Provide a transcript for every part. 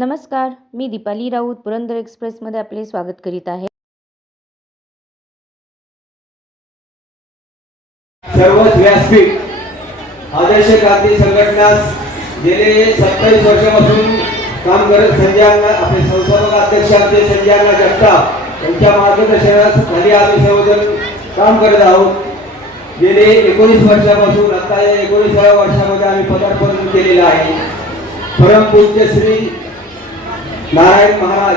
नमस्कार मी दीपाली राऊत पुरंदर एक्सप्रेसमध्ये आपले स्वागत करीत आहे. सर्वच व्यासपीठ आदर्श क्रांती संघटनास गेले सत्तावीस वर्षापासून काम करत संजय अण्णा आपले संस्थापक अध्यक्ष आमचे संजय अण्णा जगताप यांच्या मार्गदर्शनाखाली आम्ही सर्वजण काम करत आहोत. गेले एकोणीस वर्षापासून आता या एकोणीसाव्या वर्षामध्ये आम्ही पदार्पण केलेलं आहे. परमपूज्य श्री नारायण महाराज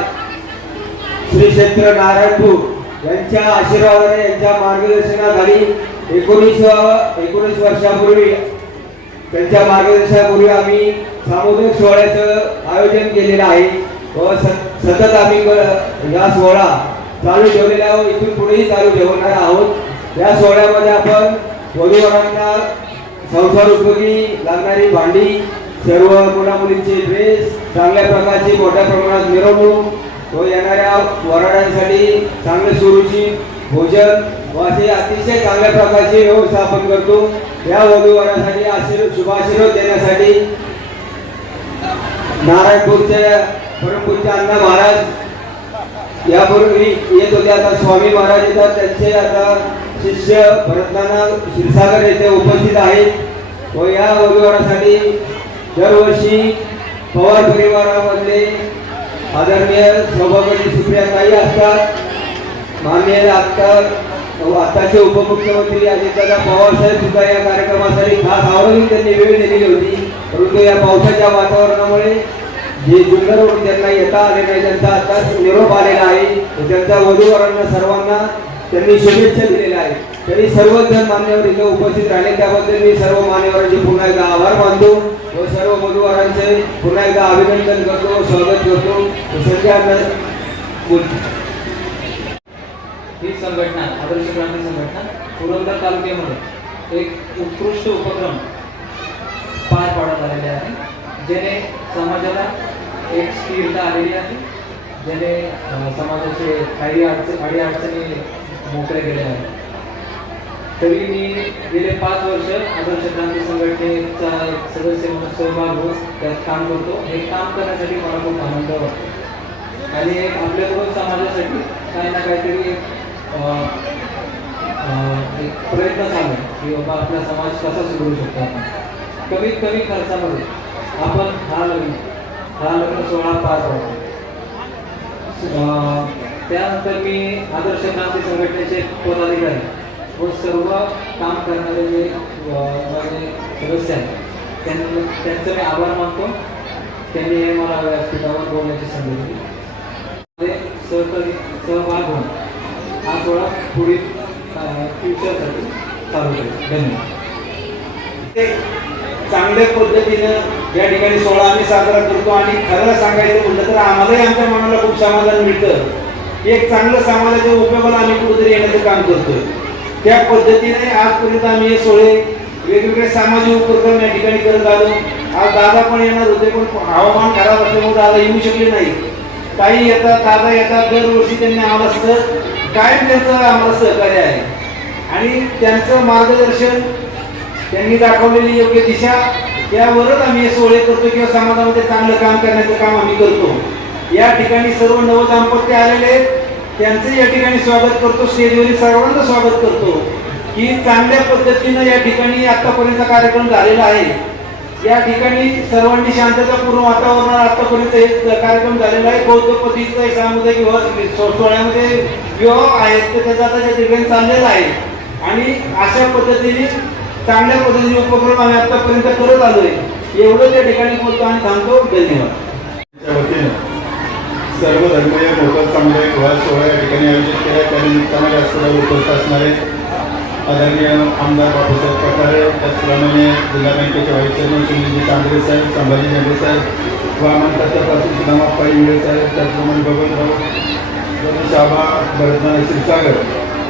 श्री क्षेत्र नारायणपूर यांच्या आशीर्वादाने यांच्या मार्गदर्शनाखाली एकोणीस एकोणीस वर्षापूर्वी त्यांच्या मार्गदर्शनापूर्वी आम्ही सामुदायिक सोहळ्याचं आयोजन केलेलं आहे व सत- सतत आम्ही या सोहळा चालू ठेवलेला आहोत इथून पुढेही चालू ठेवणार आहोत. या सोहळ्यामध्ये आपण वधूवरांना संसार उपयोगी लागणारी भांडी सर्व मुला मुलींचे ड्रेस चांगल्या प्रकारची मोठ्या प्रमाणात मिरवणूक व येणाऱ्या वराड्यांसाठी चांगले सुरुची भोजन व असे अतिशय चांगल्या प्रकारचे व्यवस्थापन करतो. या वधूवरासाठी आशीर्वाद शुभाशीर्वाद देण्यासाठी नारायणपूरचे परमपूरचे अण्णा महाराज यापूर्वी येत होते. आता स्वामी महाराज येतात. त्यांचे आता शिष्य भरतनाना क्षीरसागर येथे उपस्थित आहेत. व या वधूवरासाठी दरवर्षी पवार परिवारामधले आदरणीय सभापती काही असतात मान्य आता आत्ताचे उपमुख्यमंत्री अजितदादा पवार साहेब सुद्धा या कार्यक्रमासाठी खास आवडून त्यांनी वेळ दिलेली होती. परंतु या पावसाच्या वातावरणामुळे जे जुन्नरवरून त्यांना येता आले नाही त्यांचा आत्ताच निरोप आलेला आहे. त्यांच्या वधूवरांना सर्वांना त्यांनी शुभेच्छा दिलेल्या आहेत. तरी सर्वच जण मान्यवर इथं उपस्थित राहिले. त्याबद्दल मी सर्व मान्यवरांचे पुन्हा एकदा आभार मानतो. व सर्व वधूवरांचे पुन्हा एकदा अभिनंदन करतो स्वागत करतो. व संजय ही संघटना आदर्श क्रांती संघटना पुरंदर तालुक्यामध्ये एक उत्कृष्ट उपक्रम पार पाडत आलेले आहे ज्याने समाजाला एक स्थिरता आलेली आहे ज्याने समाजाचे काही अडचण अडी अडचणी मोकळे गेले आहेत. तरी मी गेले पाच वर्ष आदर्श क्रांती संघटनेचा एक सदस्य म्हणून सहभाग होऊन त्यात काम करतो. हे काम करण्यासाठी मला खूप आनंद वाटतो. आणि एक आपल्याकडून समाजासाठी काही ना काहीतरी एक अं, एक प्रयत्न चालू आहे की बाबा आपला समाज कसा सुधारू शकतो आपण. कमीत कमी खर्चामध्ये आपण हा लग्न हा लग्न सोहळा पार पाडतो. अं, त्यानंतर मी आदर्श क्रांती संघटनेचे पदाधिकारी व सर्व काम करणारे जे माझे सदस्य आहेत त्यांना त्यांचं मी आभार मानतो. त्यांनी हे मला व्यासपीठावर बोलण्याची संधी दिली. सहकारी सहभाग होऊन हा सोहळा पुढील फ्युचरसाठी चालू करेल. धन्यवाद. ते चांगल्या पद्धतीनं या ठिकाणी सोहळा आम्ही साजरा करतो आणि खरं सांगायचं म्हटलं तर आम्हालाही आमच्या मनाला खूप समाधान मिळतं. एक चांगलं समाजाच्या उपयोगाला आम्ही कुठेतरी येण्याचं काम करतोय. त्या पद्धतीने आजपर्यंत आम्ही हे सोहळे वेगवेगळे सामाजिक उपक्रम या ठिकाणी करत आलो. आज दादा पण येणार होते पण हवामान खराब असल्यामुळे दादा येऊ शकले नाही. काही येतात दादा येतात दरवर्षी त्यांनी आम्हाला सगळं कायम त्यांचं आम्हाला सहकार्य आहे. आणि त्यांचं मार्गदर्शन त्यांनी दाखवलेली योग्य दिशा यावरच आम्ही हे सोहळे करतो किंवा समाजामध्ये चांगलं काम करण्याचं काम आम्ही करतो. या ठिकाणी सर्व नवदाम्पत्य आलेले आहेत. त्यांचं या ठिकाणी स्वागत करतो. स्टेजवरील सर्वांचं स्वागत करतो. की चांगल्या पद्धतीनं या ठिकाणी आतापर्यंत कार्यक्रम झालेला आहे. या ठिकाणी सर्वांनी शांततापूर्ण वातावरणात आतापर्यंत हे कार्यक्रम झालेला आहे. बौद्ध पतीचा एक सामुदायिक विवाह सोहळ्यामध्ये विवाह आहेत तर त्याचा आता त्या ठिकाणी चाललेला आहे. आणि अशा पद्धतीने चांगल्या पद्धतीने उपक्रम आम्ही आतापर्यंत करत आलोय. एवढं त्या ठिकाणी बोलतो आणि थांबतो. धन्यवाद. सर्व धर्मीय मोफत सामुदायिक विवाह सोहळा या ठिकाणी आयोजित केला. त्या निमित्तानं व्यासपीठावर उपस्थित असणारे आदरणीय आमदार बापूसाहेब पठारे त्याचप्रमाणे जिल्हा बँकेचे व्हाईस चेअरमन सुनीलजी कांबळे साहेब संभाजी मेंढे साहेब वामन तत्वपासून सुदामाप्पा इंगळे साहेब त्याचप्रमाणे बबनराव शाबा आबा भरतनाथ क्षीरसागर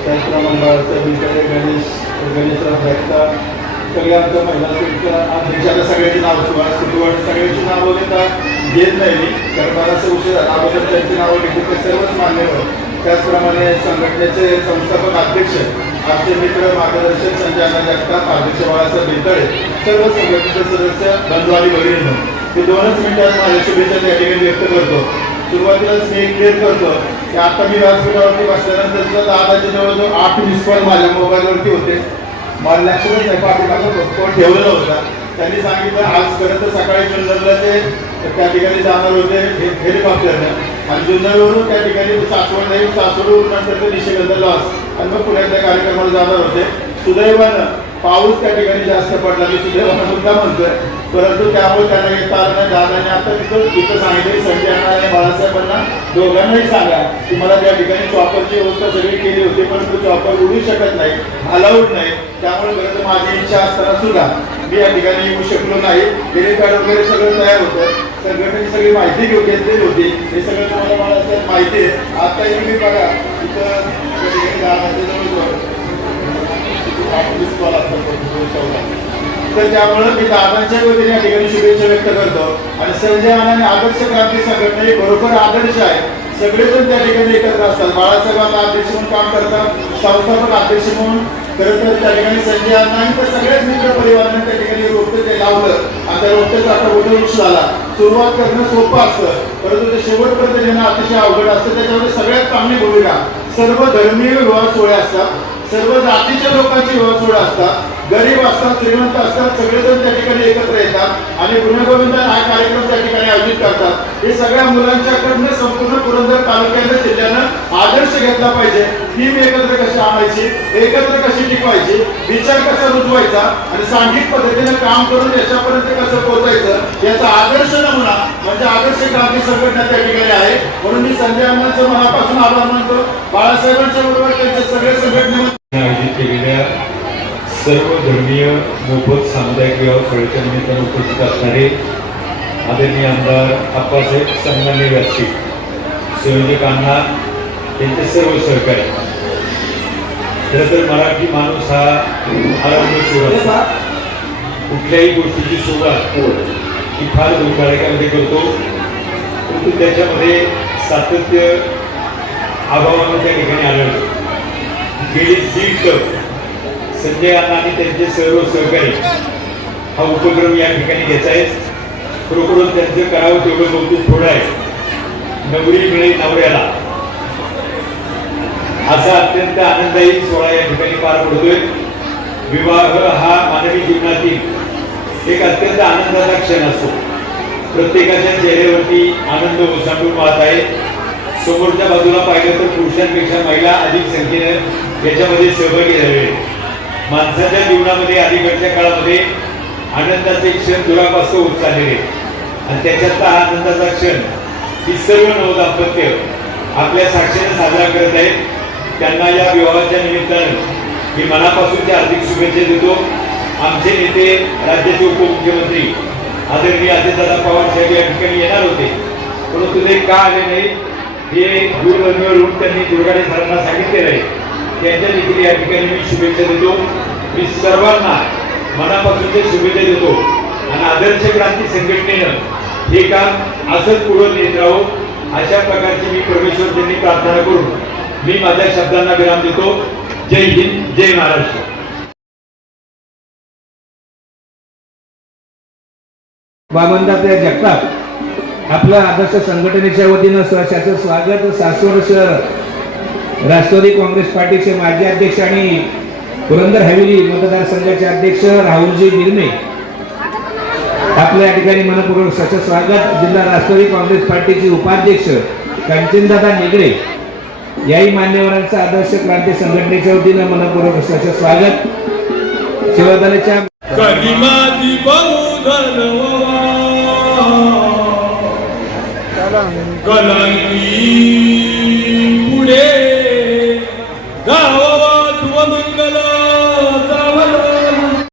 त्याचप्रमाणे बाळासाहेब विचारे गणेश गणेशराव भक्ता सगळ्या आमच्या महिला सेलच्या अध्यक्षाला सगळ्यांची नावं सुभाष कुटुंब सगळ्यांची नावं घेतात घेत नाही मी. कारण बराचसा उशीर झाला अगोदर त्यांची नावं घेतली ते सर्वच मान्यवर त्याचप्रमाणे संघटनेचे संस्थापक अध्यक्ष आमचे मित्र मार्गदर्शक संजय जगताप अध्यक्ष बाळासाहेब बेतळे सर्व संघटनेचे सदस्य बंधू आणि भगिनी मी दोनच मिनिटात माझ्या शुभेच्छा त्या ठिकाणी व्यक्त करतो. सुरुवातीलाच मी क्लिअर करतो की आता मी व्यासपीठावरती बसल्यानंतर सुद्धा दादाचे जवळजवळ आठ मिस कॉल माझ्या मोबाईलवरती होते. मला लक्षातच नाही पाठीमागं फोन ठेवलेला होता. त्यांनी सांगितलं आज खरं तर सकाळी जुन्नरला ते तर त्या ठिकाणी जाणार होते हे- हेलिकॉप्टरनं. आणि जुन्नरवरून त्या ठिकाणी सासवड नाही सासवडवरून नंतर ते निशिगंध लॉस आणि मग पुण्यातल्या कार्यक्रमाला जाणार होते. सुदैवानं पाऊस त्या ठिकाणी जास्त पडला मी सुदैवानं सुद्धा म्हणतोय. परंतु त्यामुळे त्यांना येता आलं नाही दादाने आता तिथं तिथं सांगितले संजय आणि बाळासाहेबांना दोघांनाही सांगा की मला त्या ठिकाणी चॉपरची व्यवस्था सगळी केली होती परंतु चॉपर उडू शकत नाही अलाउड नाही. त्यामुळे खरं तर माझी इच्छा असताना सुद्धा मी या ठिकाणी येऊ शकलो नाही. हेलिपॅड वगैरे सगळं तयार होतं. संघटनेची सगळी माहिती घेऊ घेतलेली होती. हे सगळं तुम्हाला मला माहिती आहे. आता मी बघा इथं त्या ठिकाणी दादाच्या जवळ ऑफिस कॉल असतात तर त्यामुळं मी दादांच्या वतीने या ठिकाणी शुभेच्छा व्यक्त करतो. आणि संजय अण्णांनी आदर्श क्रांती संघटना ही बरोबर आदर्श आहे. सगळेजण त्या ठिकाणी एकत्र असतात. बाळासाहेब अध्यक्ष म्हणून काम करतात संस्थापक अध्यक्ष म्हणून खरं तर त्या ठिकाणी संजय नाही तर सगळ्याच मित्र परिवाराने त्या ठिकाणी रोपटं ते लावलं. आणि त्या रोपट्याचा आता मोठा वृक्ष झाला. सुरुवात करणं सोपं असतं. परंतु ते शेवटपर्यंत येणं अतिशय अवघड असतं त्याच्यामध्ये सगळ्यात चांगली भूमिका. सर्व धर्मीय विवाह सोहळे असतात. सर्व जातीच्या लोकांचे विवाह सोहळे असतात. गरीब असतात श्रीमंत असतात सगळेजण त्या ठिकाणी एकत्र येतात आणि गुणगोविंदन हा कार्यक्रम त्या ठिकाणी आयोजित करतात. हे सगळ्या मुलांच्याकडनं संपूर्ण पुरंदर तालुक्यानं जिल्ह्यानं आदर्श घेतला पाहिजे. टीम एकत्र कशी आणायची एकत्र कशी टिकवायची विचार कसा रुजवायचा आणि सांघिक पद्धतीने काम करून याच्यापर्यंत कसं पोहोचायचं याचा आदर्श नमुना म्हणजे आदर्श क्रांती संघटना त्या ठिकाणी आहे. म्हणून मी संजय अण्णांचं मनापासून आभार मानतो. बाळासाहेबांच्या बरोबर त्यांचे सगळे संघटने सर्व धर्मीय मोफत सामुदायिक विवाह सोहळ्याच्या निमित्तानं उपस्थित असणारे आदरणीय आमदार आप्पासाहेब संगमने व्यासपीठ संयोजकांना त्यांचे सर्व सहकारी खरं तर मराठी माणूस हा आरोग्य सुरुवात कुठल्याही गोष्टीची सुरुवात ही फार धोकादायकामध्ये करतो. परंतु त्याच्यामध्ये सातत्य अभावानं त्या ठिकाणी आढळतं. गेली दीड तक संजय अण्णा आणि त्यांचे सर्व सहकारी हा उपक्रम या ठिकाणी घ्यायचा आहे खरोखरच त्यांचं करावं तेवढं कौतुक थोडं आहे. नवरी मिळेल नवऱ्याला. असा अत्यंत आनंददायी सोहळा या ठिकाणी पार पडतोय. विवाह हा मानवी जीवनातील एक अत्यंत आनंदाचा क्षण असतो. प्रत्येकाच्या चेहऱ्यावरती आनंद ओसांडून वाहत आहे. समोरच्या बाजूला पाहिलं तर पुरुषांपेक्षा महिला अधिक संख्येनं याच्यामध्ये सहभागी झालेले माणसाच्या जीवनामध्ये अलीकडच्या काळामध्ये आनंदाचे क्षण दुरापासून होत चाललेले आणि त्याच्यातला हा आनंदाचा क्षण ही सर्व नवदाम्पत्य आपल्या साक्षीने साजरा करत आहेत. त्यांना या विवाहाच्या निमित्तानं मी मनापासून त्या हार्दिक शुभेच्छा देतो. आमचे नेते राज्याचे उपमुख्यमंत्री आदरणीय अजितदादा पवार साहेब या ठिकाणी येणार होते. परंतु ते का आले नाही हे दूरध्वनीवरून त्यांनी दुर्गाडे सरांना सांगितलेलं आहे. त्यांच्या देखील या ठिकाणी मी शुभेच्छा देतो. मी सर्वांना मनापासूनच्या शुभेच्छा देतो. आणि आदर्श क्रांती संघटनेनं हे काम असंच पुढे नेत राहो. अशा प्रकारची मी परमेश्वर त्यांनी प्रार्थना करून मी माझ्या शब्दांना विराम देतो. जय हिंद जय महाराष्ट्र. वामनदात्या जगताप आपल्या आदर्श संघटनेच्या वतीनं सहर्षाचं स्वागत सासवड शहर राष्ट्रवादी काँग्रेस पार्टीचे माजी अध्यक्ष आणि पुरंदर हवेली मतदारसंघाचे अध्यक्ष राहुलजी निर्मे आपल्या या ठिकाणी मनपूर्वक सच स्वागत. जिल्हा राष्ट्रवादी काँग्रेस पार्टीचे उपाध्यक्ष कांचनदादा निगडे याही मान्यवरांचं आदर्श क्रांती संघटनेच्या वतीनं मनपूर्वक सच स्वागत. शिवदलाच्या कलंकी पुढे